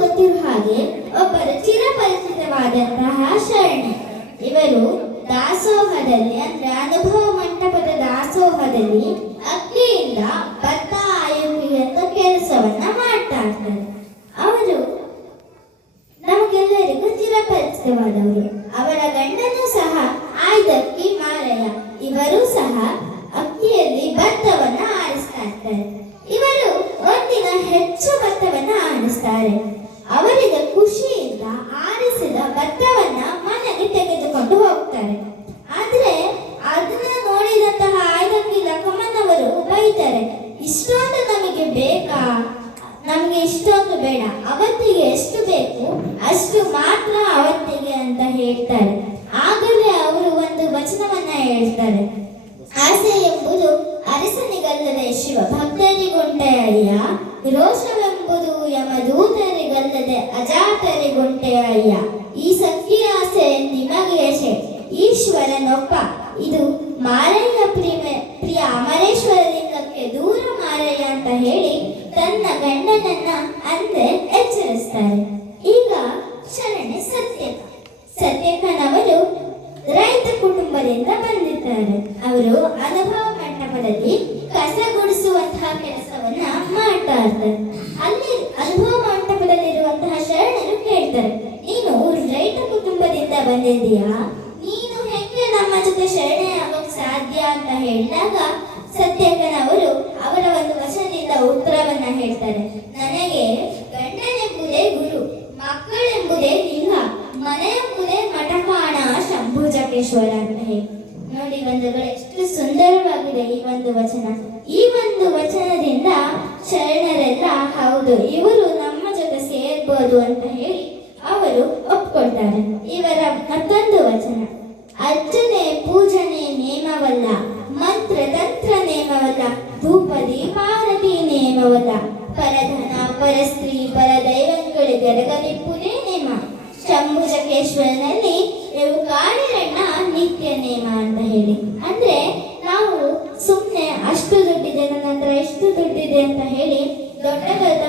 ಗೊತ್ತಿರುವ ಹಾಗೆ ಒಬ್ಬರು ಚಿರಪರಿಚಿತವಾದಂತಹ ಶರಣೆ. ಇವರು ದಾಸೋಹದಲ್ಲಿ ಅಂದ್ರೆ ಅನುಭವ ಮಂಟಪದ ದಾಸೋಹದಲ್ಲಿ ಅಕ್ಕಿಯಿಂದ ಭತ್ತ ಆಯುವಂತ ಕೆಲಸವನ್ನ ಮಾಡ್ತಾ ಇರ್ತಾರೆ. ಅವರು ನಮಗೆಲ್ಲರಿಗೂ ಚಿರಪರಿಚಿತವಾದವರು. ಅವರ ಗಂಡನೂ ಸಹ ಆಯ್ದಕ್ಕಿ ಮಾರಯ್ಯ. ಇವರು ಸಹ ಅಕ್ಕಿಯಲ್ಲಿ ಭತ್ತವನ್ನ ಆರಿಸ್ತಾ ಇರ್ತಾರೆ. ಇವರು ಒಂದಿನ ಹೆಚ್ಚು ಭತ್ತವನ್ನ ಆರಿಸ್ತಾರೆ. ಅವರಿಗೆ ಖುಷಿಯಿಂದ ಆರಿಸಿದ ಭತ್ತವನ್ನ ಮನೆಗೆ ತೆಗೆದುಕೊಂಡು ಹೋಗ್ತಾರೆ. ಆದ್ರೆ ಅದನ್ನ ನೋಡಿದಂತಹ ಆಯ್ದಕ್ಕಿ ಲಕ್ಕಮ್ಮನವರು ಬೈತಾರೆ, ಇಷ್ಟೊಂದು ನಮಗೆ ಬೇಕಾ? ನಮಗೆ ಇಷ್ಟೊಂದು ಬೇಡ, ಅವತ್ತಿಗೆ ಎಷ್ಟು ಬೇಕು ಅಷ್ಟು ಮಾತ್ರ ಅವತ್ತಿಗೆ ಅಂತ ಹೇಳ್ತಾರೆ. ಆಗಲೇ ಅವರು ಒಂದು ವಚನವನ್ನ ಹೇಳ್ತಾರೆ, ಆಸೆ ಎಂಬುದು ಅರಸನಿಗಲ್ಲದೆ ಶಿವ ಭಕ್ತರಿಗುಂಟೆ ಅಯ್ಯ, ರೋಷವೆಂಬುದು ಯಮದೂತರಿಗಲ್ಲದೆ ಅಜಾತರಿಗುಂಟೆ ಅಯ್ಯ, ಈ ಸಖಿ ಆಸೆ ನಿಮಗೆ ಯಶೆ ಈಶ್ವರನೊಪ್ಪ, ಇದು ಮಾರಯ್ಯ ಪ್ರಿಯ ಅಮರೇಶ್ವರ ಲಿಂಗಕ್ಕೆ ದೂರ ಮಾರಯ್ಯ ಅಂತ ಹೇಳಿ ತನ್ನ ಗಂಡನನ್ನ ಅಂದೆ ಎಚ್ಚರಿಸ್ತಾರೆ. ಈಗ ಶರಣೆ ಸತ್ಯಕ್ಕನವರು ರೈತ ಕುಟುಂಬದಿಂದ ಬಂದಿದ್ದಾರೆ. ಅವರು ಅನುಭವ ಮಂಟಪದಲ್ಲಿ ಕಸ ಗುಡಿಸುವಂತಹ ಕೆಲಸವನ್ನ ಮಾಡ್ತಾ ಇರ್ತಾರೆ. ಅಲ್ಲಿ ಅನುಭವ ಮಂಟಪದಲ್ಲಿರುವಂತಹ ಶರಣರು ಕೇಳ್ತಾರೆ, ನೀನು ರೈತ ಕುಟುಂಬದಿಂದ ಬಂದಿದ್ದೀಯಾ, ನೀನು ಹೆಂಗೆ ನಮ್ಮ ಜೊತೆ ಶರಣೆ ಆಗೋಕ್ ಸಾಧ್ಯ ಅಂತ ಹೇಳಿದಾಗ ಸತ್ಯಕ್ಕನವರು ಅವರ ಒಂದು ವಚನದಿಂದ ಉತ್ತರವನ್ನ ಹೇಳ್ತಾರೆ, ನನಗೆ ಗಂಡನೆಂಬುದೇ ಗುರು, ಮಕ್ಕಳೆಂಬುದೇ ಲಿಂಗ, ಮನೆಯೆಂಬುದೇ ಮಠಕಾಣ ಶಂಭುಜಕೇಶ್ವರ ಅಂತ ಹೇಳಿ. ನೋಡಿ ಬಂಧುಗಳು, ಎಷ್ಟು ಸುಂದರವಾಗಿದೆ ಈ ಒಂದು ವಚನ. ಈ ಒಂದು ವಚನದಿಂದ ಶರಣರೆಲ್ಲ ಹೌದು ಇವರು ನಮ್ಮ ಜೊತೆ ಸೇರ್ಬೋದು ಅಂತ ಹೇಳಿ ಅವರು ಒಪ್ಕೊಳ್ತಾರೆ. ಇವರ ಮತ್ತೊಂದು ವಚನ, ಅರ್ಚನೆ ಪೂಜನೆ ನೇಮವಲ್ಲ, ಮಂತ್ರ ತಂತ್ರ ನೇಮವಲ್ಲ, ಧೂಪ ದೀಪಾರತಿ ನೇಮವಲ್ಲ, ಪರಧನ ಪರಸ್ತ್ರೀ ಪರದೈವಗಳಿಗೆ ಎರಗಲಿಪ್ಪುದೇ ನೇಮ, ಶಂಭುಜಕೇಶ್ವರನಲ್ಲಿ ಇವು ಕಾಡಿರಣ್ಣ ನಿತ್ಯ ನೇಮ ಅಂತ ಹೇಳಿ. ಅಂದ್ರೆ ನಾವು ಸುಮ್ಮನೆ ಅಷ್ಟು ದುಡ್ಡಿದೆ, ನನ್ನ ಹತ್ರ ಇಷ್ಟು ದುಡ್ಡಿದೆ ಅಂತ ಹೇಳಿ ದೊಡ್ಡ ದೊಡ್ಡ